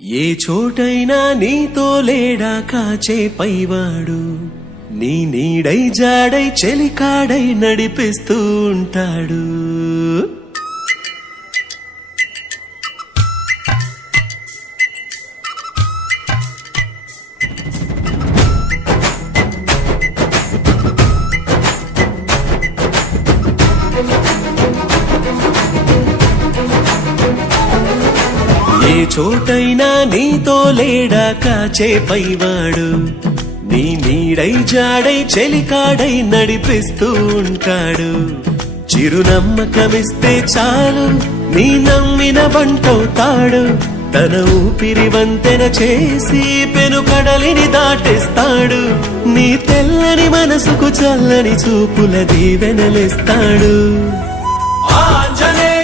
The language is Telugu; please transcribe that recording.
ఏ చోటైనా నీతో లేడా కాచే పైవాడు, నీ నీడై జాడై చెలికాడై నడిపిస్తూ ఉంటాడు. ఏ చోటైనా నీతో లేడా కాచే పైవాడు, నీ నీడై జాడై చెలికాడై నడిపిస్తూ ఉంటాడు. చిరునమ్మకమిస్తే చాలు నీ నమ్మిన బంటవుతాడు. తన ఊపిరి వంతెన చేసి పెను కడలిని దాటిస్తాడు. నీ తెల్లని మనసుకు చల్లని చూపుల దీవెనలిస్తాడు. ఆంజనేయ